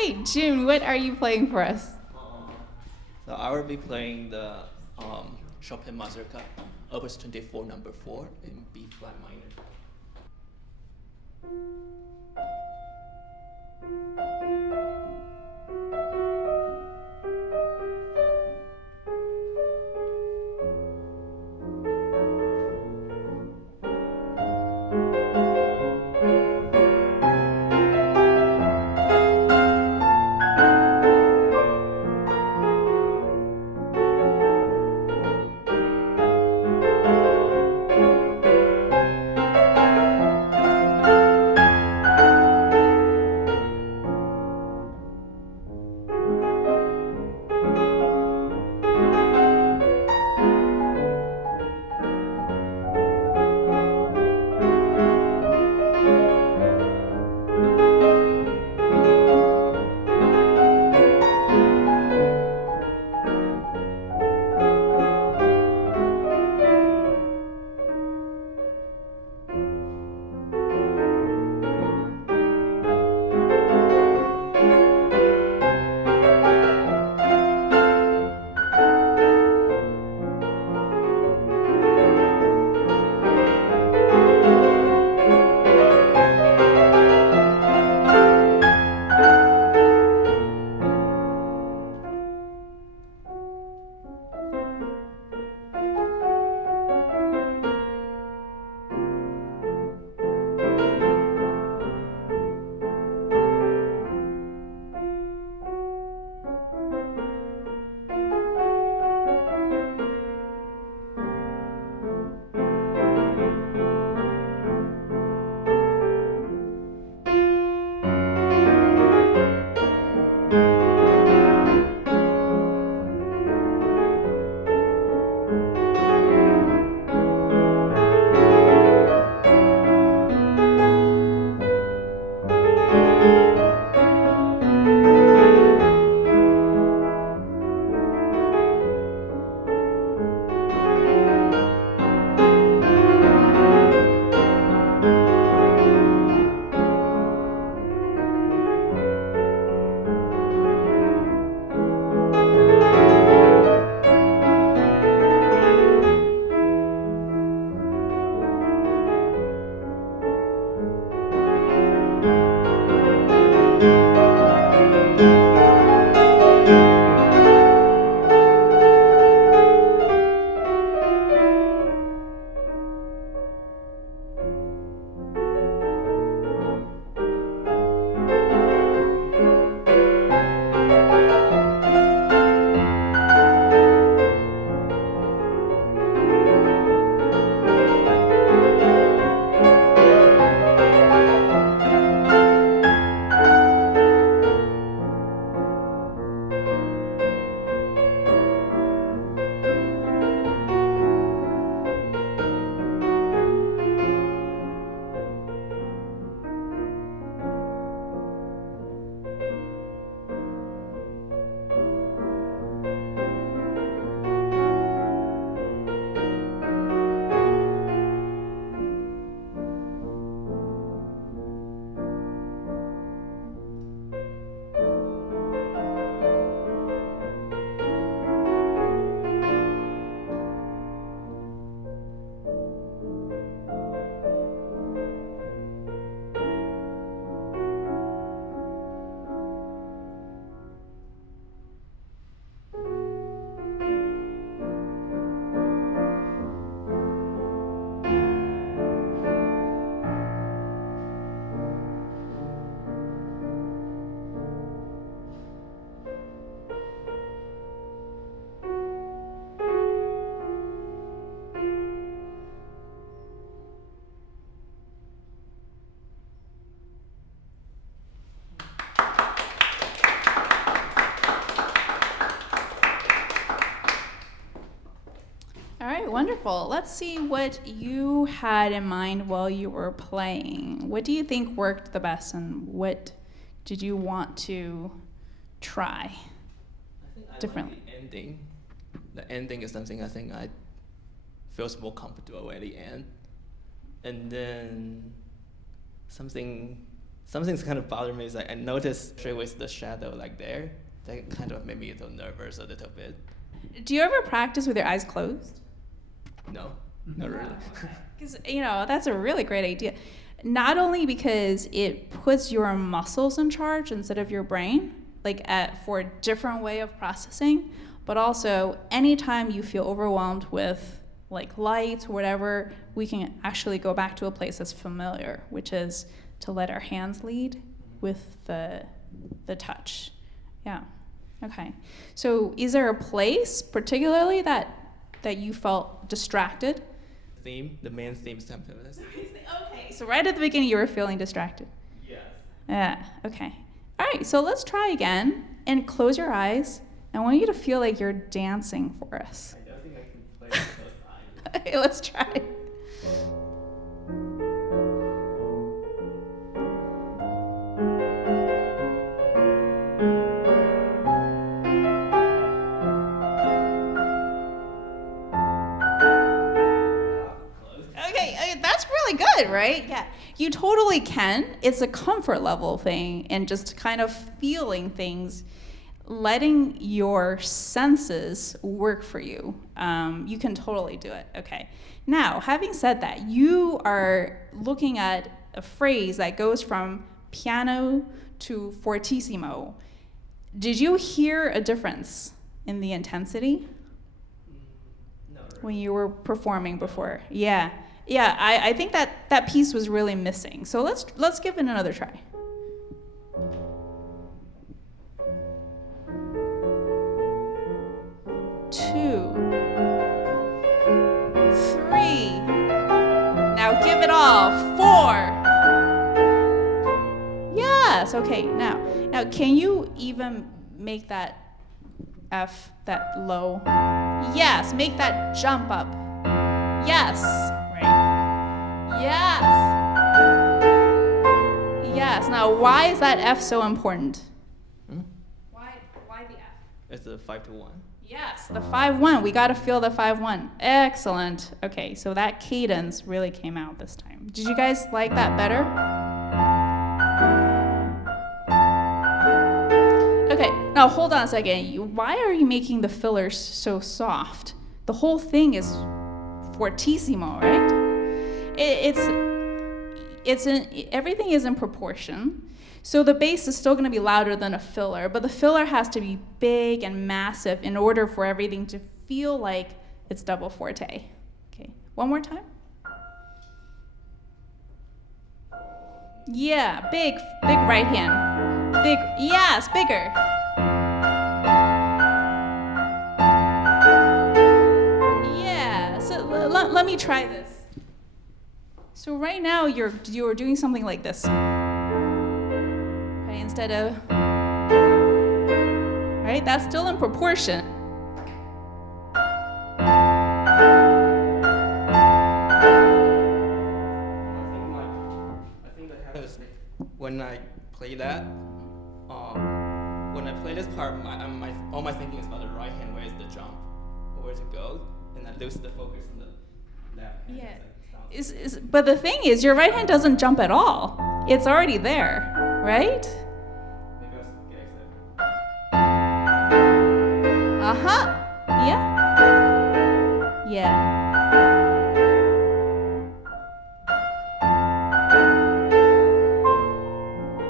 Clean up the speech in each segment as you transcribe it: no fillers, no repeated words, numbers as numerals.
Okay, June, what are you playing for us? So I will be playing the Chopin Mazurka Op.24 No.4 in B flat minor. All right, wonderful. Let's see what you had in mind while you were playing. What do you think worked the best, and what did you want to try differently? Like the ending. The ending is something I think I feels more comfortable at the end. And then something something's kind of bothered me is like I noticed straight with the shadow like there, that kind of made me a little nervous a little bit. Do you ever practice with your eyes closed? No, not really. Because, that's a really great idea. Not only because it puts your muscles in charge instead of your brain, for a different way of processing, but also anytime you feel overwhelmed with lights or whatever, we can actually go back to a place that's familiar, which is to let our hands lead with the touch. Yeah. Okay. So is there a place particularly that you felt distracted? The main theme sometimes. Okay. So right at the beginning you were feeling distracted. Yes. Yeah. Okay. All right. So let's try again and close your eyes. I want you to feel like you're dancing for us. I don't think I can play with those eyes. Okay, let's try. Okay, that's really good, right? Yeah, you totally can. It's a comfort level thing and just kind of feeling things, letting your senses work for you. You can totally do it. Okay. Now, having said that, you are looking at a phrase that goes from piano to fortissimo. Did you hear a difference in the intensity? No, really. When you were performing before? Yeah. Yeah, I think that piece was really missing. So let's give it another try. Two, three. Now give it all. 4. Yes. Okay. Now can you even make that F that low? Yes. Make that jump up. Yes. Right. Yes. Yes. Now why is that F so important? Why the F? It's a 5-1. Yes, the 5-1. We got to feel the 5-1. Excellent. Okay, so that cadence really came out this time. Did you guys like that better? Okay, now hold on a second. Why are you making the fillers so soft? The whole thing is fortissimo, right? Everything is in proportion. So the bass is still going to be louder than a filler, but the filler has to be big and massive in order for everything to feel like it's double forte. Okay, one more time. Yeah, big right hand. Big, yes, bigger. Yeah, so let me try this. So right now you're doing something like this. Instead of, right? That's still in proportion. I think that happens when I play that. When I play this part, all my thinking is about the right hand. Where is the jump? Where to go? And I lose the focus on the left hand. Yeah. But the thing is, your right hand doesn't jump at all. It's already there, right? Uh-huh. Yeah. Yeah.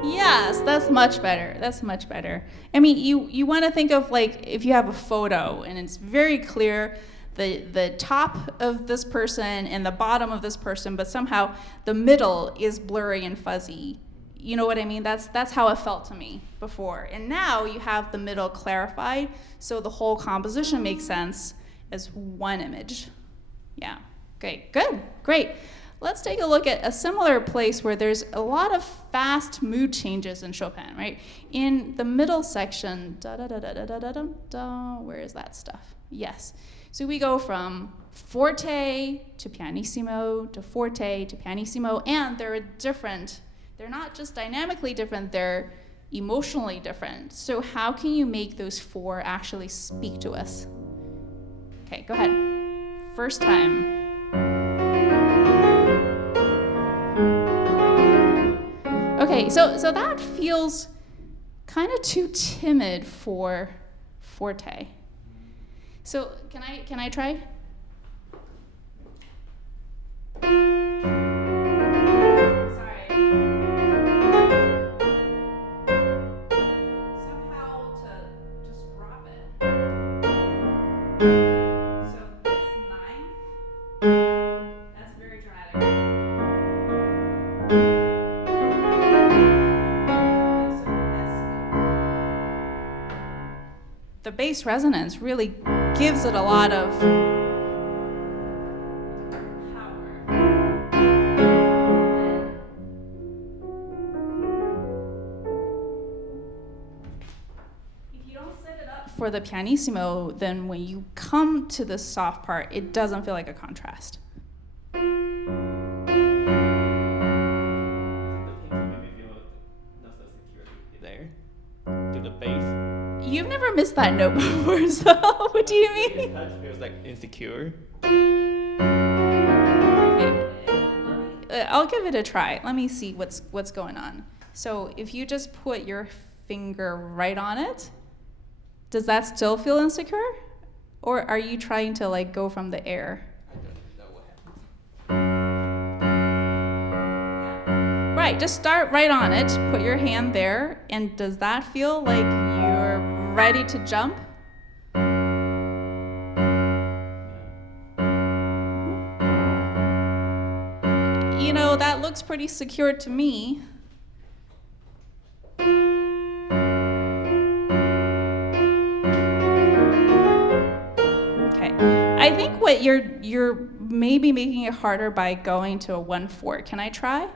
Yes, that's much better. That's much better. I mean, you want to think of if you have a photo and it's very clear the top of this person and the bottom of this person, but somehow the middle is blurry and fuzzy. You know what I mean? That's how it felt to me before. And now you have the middle clarified, so the whole composition makes sense as one image. Yeah. Okay, good, great. Let's take a look at a similar place where there's a lot of fast mood changes in Chopin, right? In the middle section, where is that stuff? Yes. So we go from forte to pianissimo to forte to pianissimo, and they're different. They're not just dynamically different, they're emotionally different. So how can you make those 4 actually speak to us? Okay, go ahead. First time. Okay, so that feels kind of too timid for forte. So can I try? Sorry. Somehow to just drop it. So this ninth, that's very dramatic. So the bass resonance really gives it a lot of power. If you don't set it up for the pianissimo, then when you come to the soft part, it doesn't feel like a contrast. The pinky maybe feel not so secure there. To the bass. You've never missed that note before, so what do you mean? It touch feels like insecure. Okay. I'll give it a try. Let me see what's going on. So if you just put your finger right on it, does that still feel insecure? Or are you trying to like go from the air? I don't know what happens. Right, just start right on it, put your hand there, and does that feel like you're ready to jump? You know, that looks pretty secure to me. Okay, I think what you're maybe making it harder by going to a 1/4. Can I try?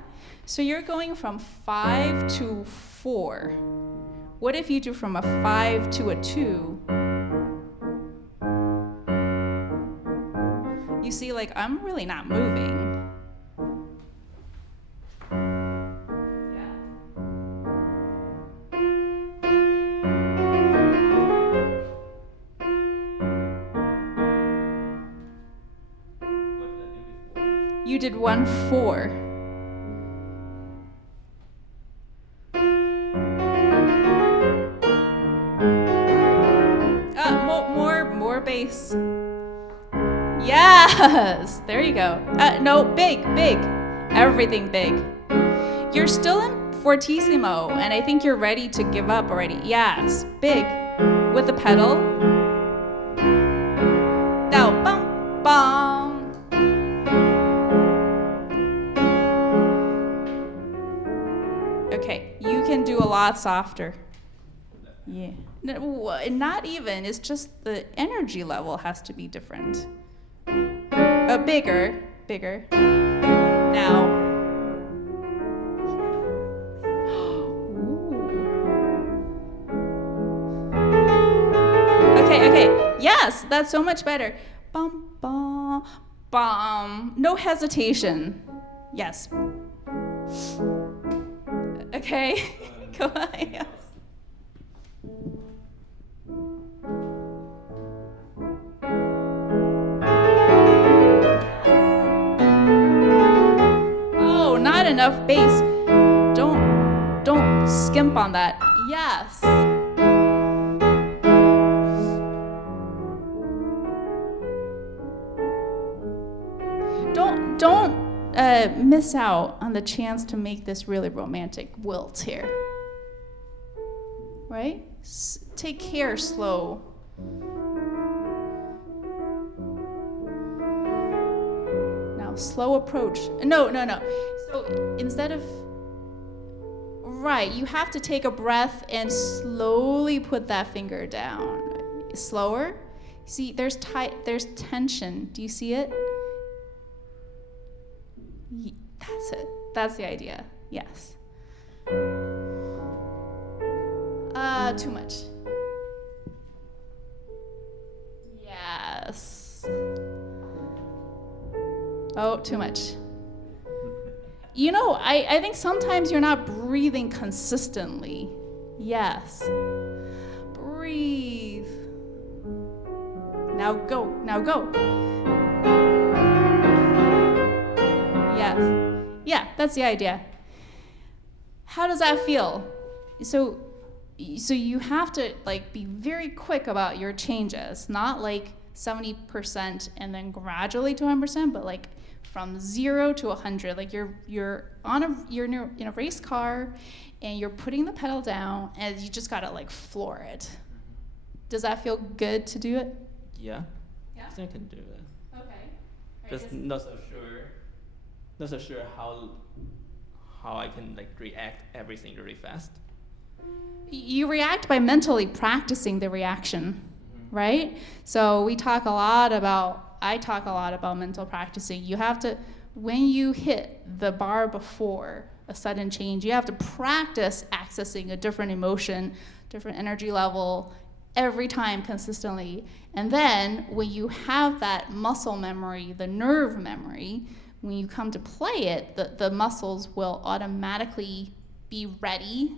So you're going from 5 to 4. What if you do from a 5 to a 2? You see, like, I'm really not moving. Yeah. What did I do before? You did 1/4. More bass. Yes, there you go. No, big. Everything big. You're still in fortissimo, and I think you're ready to give up already. Yes, big. With the pedal. Now, bum, bum. Okay, you can do a lot softer. Yeah. No, not even. It's just the energy level has to be different. Bigger. Now. Okay. Yes, that's so much better. Bum, bum, bum. No hesitation. Yes. Okay. Go on. Yes. Oh, not enough bass. Don't skimp on that. Yes. Don't miss out on the chance to make this really romantic wilt here. Right? Take care, slow. Now, slow approach. No. So instead of, right, you have to take a breath and slowly put that finger down. Slower. See, there's tension. Do you see it? That's it. That's the idea. Yes. Too much. Yes. Oh, too much. You know, I think sometimes you're not breathing consistently. Yes. Breathe. Now go. Yes. Yeah, that's the idea. How does that feel? So you have to like be very quick about your changes, not like 70% and then gradually to 100%, but like from 0 to 100. Like you're in a race car and you're putting the pedal down and you just gotta like floor it. Does that feel good to do it? Yeah. Yeah. I think I can do it. Okay. Just not so sure. Not so sure how I can like react everything really fast. You react by mentally practicing the reaction, right? So I talk a lot about mental practicing. You have to, when you hit the bar before a sudden change, you have to practice accessing a different emotion, different energy level every time consistently. And then when you have that muscle memory, the nerve memory, when you come to play it, the muscles will automatically be ready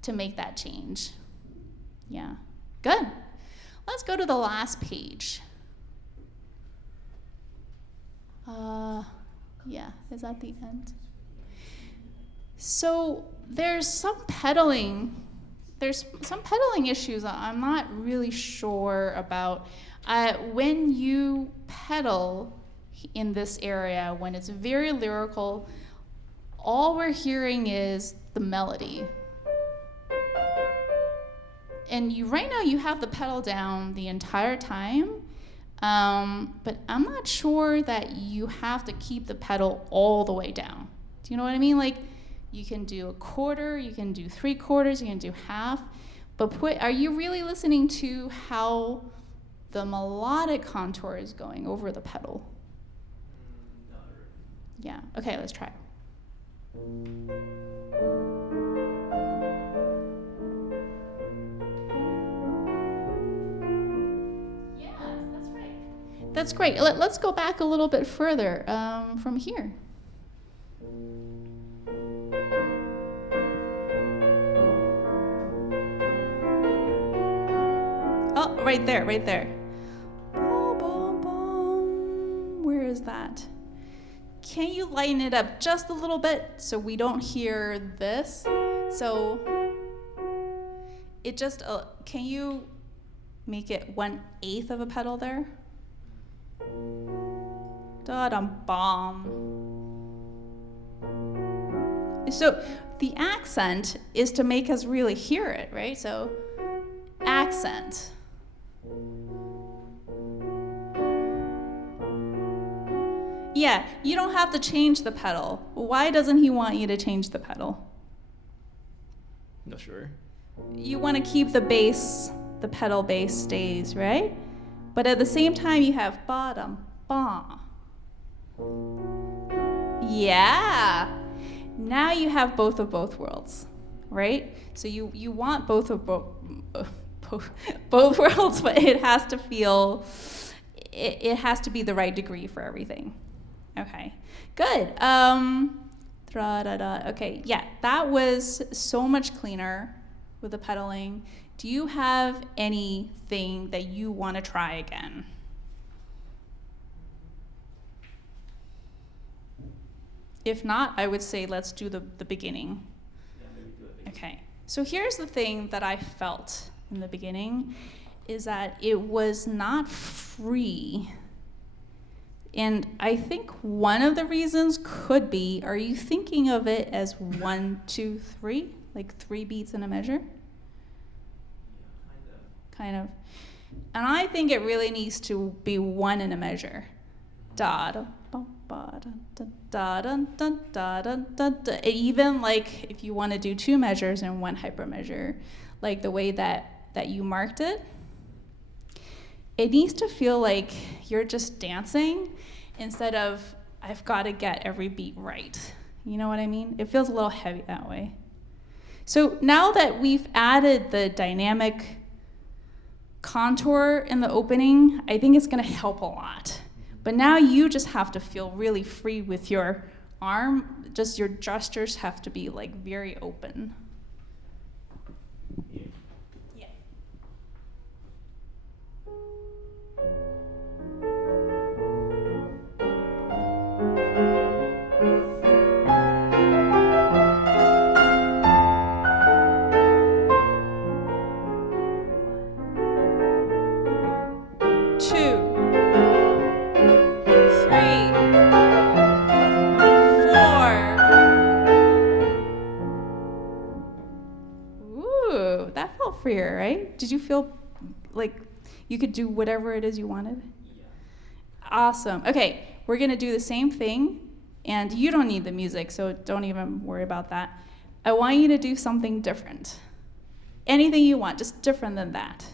to make that change. Yeah, good. Let's go to the last page. Yeah, is that the end? So there's some pedaling issues I'm not really sure about. When you pedal in this area, when it's very lyrical, all we're hearing is the melody. And right now you have the pedal down the entire time, but I'm not sure that you have to keep the pedal all the way down. Do you know what I mean? Like, you can do a quarter, you can do 3/4, you can do half, but are you really listening to how the melodic contour is going over the pedal? Not really. Yeah, okay, let's try. That's great. Let's go back a little bit further from here. Oh, right there. Where is that? Can you lighten it up just a little bit so we don't hear this? So it just, can you make it 1/8 of a pedal there? Da-dum-bum. So the accent is to make us really hear it, right? So accent. Yeah, you don't have to change the pedal. Why doesn't he want you to change the pedal? Not sure. You want to keep the bass, the pedal bass stays, right? But at the same time, you have bottom, ba. Yeah. Now you have both of both worlds, right? So you want both of both worlds, but it has to feel, it has to be the right degree for everything. Okay, good. Okay, yeah, that was so much cleaner with the pedaling. Do you have anything that you want to try again? If not, I would say let's do the beginning. Yeah, maybe do it. Okay, so here's the thing that I felt in the beginning, is that it was not free. And I think one of the reasons could be, are you thinking of it as 1, 2, 3? Like 3 beats in a measure? Yeah, Kind of. And I think it really needs to be 1 in a measure. Da da ba ba da da da da da da da da. Even like if you want to do 2 measures and 1 hypermeasure, like the way that you marked it, it needs to feel like you're just dancing instead of I've got to get every beat right. You know what I mean? It feels a little heavy that way. So now that we've added the dynamic contour in the opening, I think it's going to help a lot. But now you just have to feel really free with your arm. Just your gestures have to be like very open. Yeah. Yeah. freer, right? Did you feel like you could do whatever it is you wanted? Yeah. Awesome. Okay, we're going to do the same thing, and you don't need the music, so don't even worry about that. I want you to do something different. Anything you want, just different than that.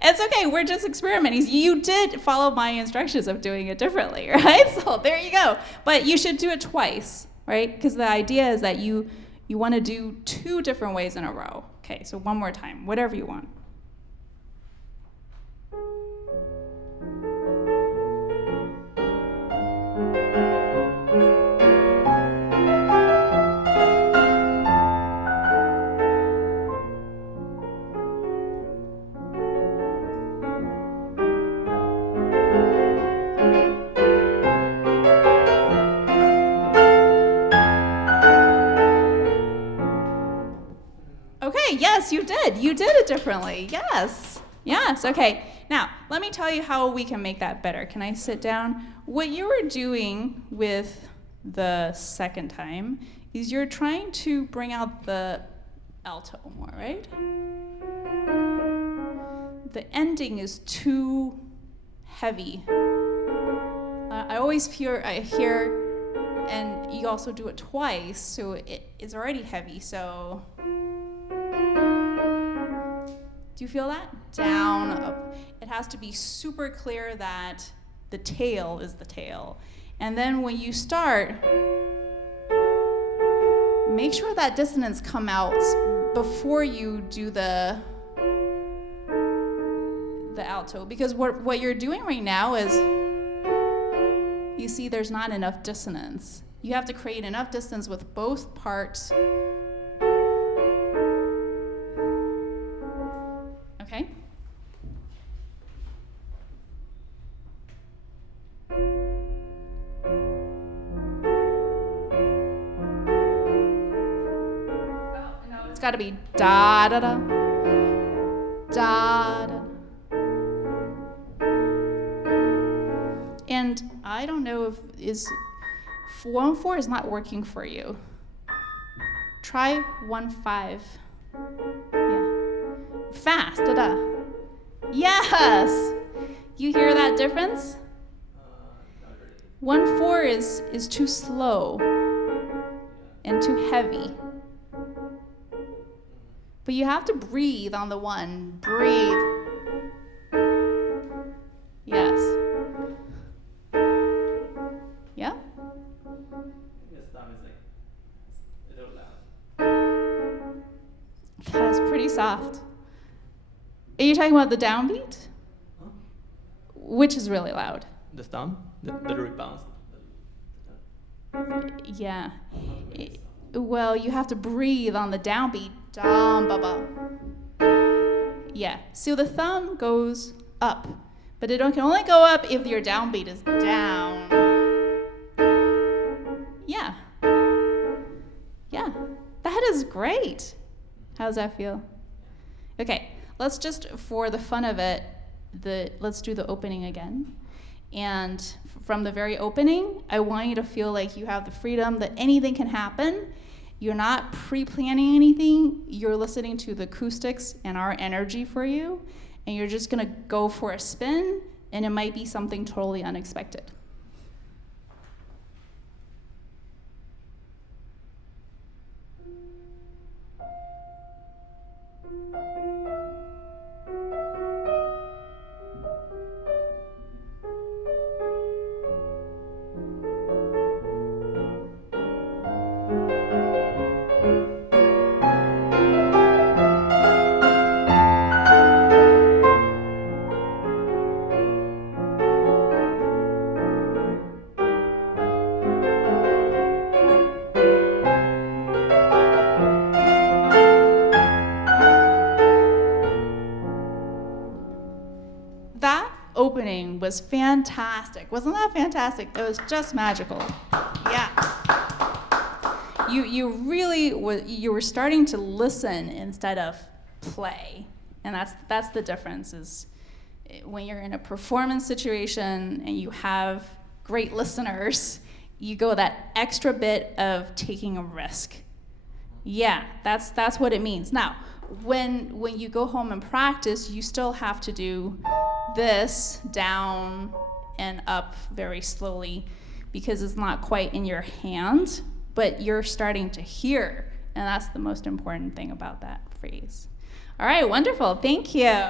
It's okay, we're just experimenting. You did follow my instructions of doing it differently, right? So there you go. But you should do it twice, right? Because the idea is that you want to do 2 different ways in a row. Okay, so one more time, whatever you want. Okay, yes, you did. You did it differently. Yes. Yes, okay. Now, let me tell you how we can make that better. Can I sit down? What you were doing with the second time is you're trying to bring out the alto more, right? The ending is too heavy. I always hear, and you also do it twice, so it's already heavy, so... Do you feel that? Down, up. It has to be super clear that the tail is the tail. And then when you start, make sure that dissonance come out before you do the alto. Because what you're doing right now is, you see there's not enough dissonance. You have to create enough dissonance with both parts. Okay? It's got to be da da da da da. And I don't know if 1/4 is not working for you. Try 1/5. Yeah. Fast, da da. Yes. You hear that difference? 1/4 is too slow and too heavy. But you have to breathe on the one. Breathe. Yes. Yeah? That's pretty soft. Are you talking about the downbeat? Huh? Which is really loud? The thumb? The rebounds? Yeah. Well, you have to breathe on the downbeat. Dum, ba, ba. Yeah. So the thumb goes up, but it can only go up if your downbeat is down. Yeah. Yeah. That is great. How does that feel? Okay. Let's just, for the fun of it, let's do the opening again. And from the very opening, I want you to feel like you have the freedom that anything can happen. You're not pre-planning anything. You're listening to the acoustics and our energy for you. And you're just going to go for a spin, and it might be something totally unexpected. opening was fantastic. Wasn't that fantastic? It was just magical. Yeah. You really you were starting to listen instead of play, and that's the difference. Is when you're in a performance situation and you have great listeners, you go that extra bit of taking a risk. Yeah, that's what it means. Now, when you go home and practice, you still have to do this down and up very slowly because it's not quite in your hand, but you're starting to hear, and that's the most important thing about that phrase. All right, wonderful. Thank you.